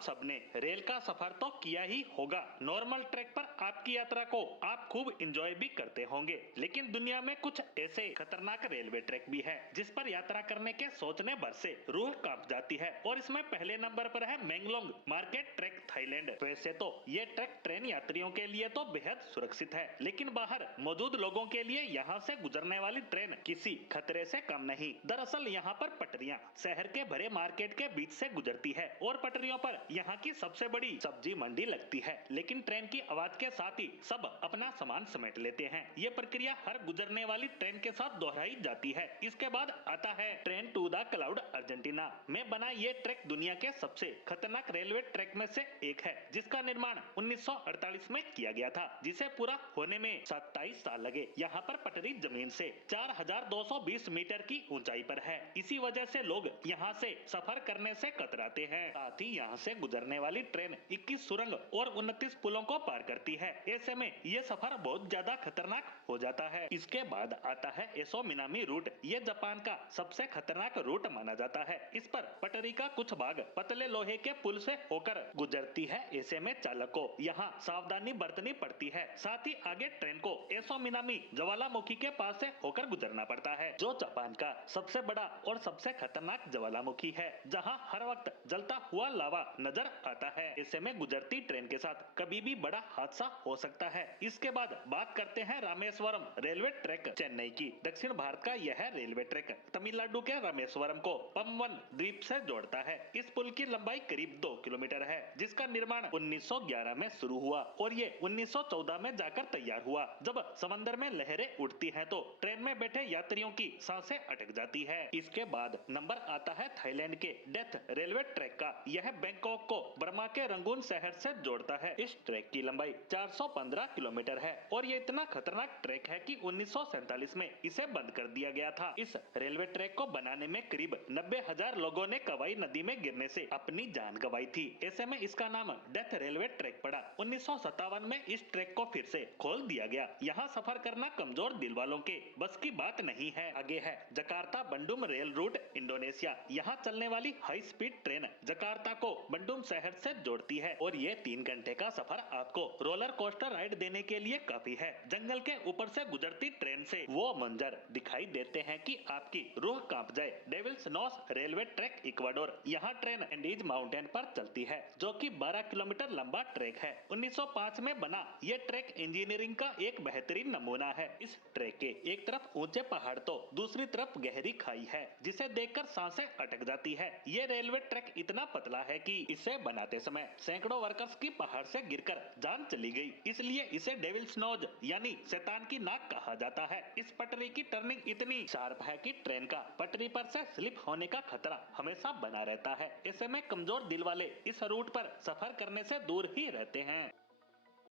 आप सबने रेल का सफर तो किया ही होगा। नॉर्मल ट्रैक पर आपकी यात्रा को आप खूब एंजॉय भी करते होंगे, लेकिन दुनिया में कुछ ऐसे खतरनाक रेलवे ट्रैक भी है जिस पर यात्रा करने के सोचने भर से रूह कांप जाती है। और इसमें पहले नंबर पर है मेंगलोंग मार्केट ट्रैक, थाईलैंड। वैसे तो ये ट्रैक ट्रेन यात्रियों के लिए तो बेहद सुरक्षित है, लेकिन बाहर मौजूद लोगों के लिए यहाँ से गुजरने वाली ट्रेन किसी खतरे से कम नहीं। दरअसल यहाँ पर पटरियां शहर के भरे मार्केट के बीच से गुजरती है और पटरियों पर यहाँ की सबसे बड़ी सब्जी मंडी लगती है, लेकिन ट्रेन की आवाज के साथ ही सब अपना सामान समेट लेते हैं। ये प्रक्रिया हर गुजरने वाली ट्रेन के साथ दोहराई जाती है। इसके बाद आता है train to the cloud. Argentina में बना ये ट्रैक दुनिया के सबसे खतरनाक रेलवे ट्रैक में से एक है, जिसका निर्माण 1948 में किया गया था, जिसे पूरा होने में 27 साल लगे। यहाँ पर पटरी जमीन से 4220 मीटर की ऊंचाई पर है। इसी वजह से लोग यहाँ से सफर करने से कतराते हैं। साथ ही यहाँ से गुजरने वाली ट्रेन 21 सुरंग और 29 पुलों को पार करती है। ऐसे में ये सफर बहुत ज्यादा खतरनाक हो जाता है। इसके बाद आता है एसो मिनामी रूट। ये जापान का सबसे खतरनाक रूट माना जाता है। इस पर पटरी का कुछ भाग पतले लोहे के पुल से होकर गुजरती है। ऐसे में चालक को यहाँ सावधानी बरतनी पड़ती है। साथ ही आगे ट्रेन को एसो मिनामी ज्वालामुखी के पास से होकर गुजरना पड़ता है, जो जापान का सबसे बड़ा और सबसे खतरनाक ज्वालामुखी है, जहां हर वक्त जलता हुआ लावा नजर आता है। ऐसे में गुजरती ट्रेन के साथ कभी भी बड़ा हादसा हो सकता है। इसके बाद बात करते हैं रामेश्वरम रेलवे ट्रैक, चेन्नई की। दक्षिण भारत का यह रेलवे ट्रैक तमिलनाडु के रामेश्वरम को पम्बन द्वीप से जोड़ता है। इस पुल की लंबाई करीब 2 किलोमीटर है, जिसका निर्माण 1911 में शुरू हुआ और ये 1914 में जाकर तैयार हुआ। जब समंदर में लहरें उठती हैं तो ट्रेन में बैठे यात्रियों की सांसें अटक जाती है। इसके बाद नंबर आता है थाईलैंड के डेथ रेलवे ट्रैक का। यह बैंकॉक को बर्मा के रंगून शहर से जोड़ता है। इस ट्रैक की लंबाई 415 किलोमीटर है और ये इतना खतरनाक ट्रैक है कि 1947 में इसे बंद कर दिया गया था। इस रेलवे ट्रैक को बनाने में करीब 90,000 लोगों ने कवाई नदी में गिरने से अपनी जान गंवाई थी। ऐसे में इसका नाम डेथ रेलवे ट्रैक पड़ा। 1957 में इस ट्रैक को फिर से खोल दिया गया। यहाँ सफर करना कमजोर दिल वालों के बस की बात नहीं है। आगे है जकार्ता बंडुम रेल रूट, इंडोनेशिया। यहाँ चलने वाली हाई स्पीड ट्रेन जकार्ता को बंडुम शहर से जोड़ती है और ये 3 घंटे का सफर आपको रोलर कोस्टर राइड देने के लिए काफी है। जंगल के ऊपर से गुजरती ट्रेन से वो मंजर दिखाई देते हैं कि आपकी रूह कांप जाए। Devil's nose railway track, Ecuador. यहाँ ट्रेन एंडीज माउंटेन पर चलती है, जो कि 12 किलोमीटर लंबा ट्रैक है। 1905 में बना ये ट्रैक इंजीनियरिंग का एक बेहतरीन नमूना है। इस ट्रैक के एक तरफ ऊंचे पहाड़ तो दूसरी तरफ गहरी खाई है, जिसे देखकर सांसें अटक जाती है। ये रेलवे ट्रैक इतना पतला है कि इसे बनाते समय सैकड़ों वर्कर्स की पहाड़ से गिरकर जान चली गई। इसलिए इसे डेविल्स नोज यानी शैतान की नाक कहा जाता है। इस पटरी की टर्निंग इतनी शार्प है कि ट्रेन का पटरी पर से स्लिप होने का खतरा हमेशा बना रहता है। ऐसे में कमजोर दिल वाले इस रूट पर सफर करने से दूर ही रहते हैं।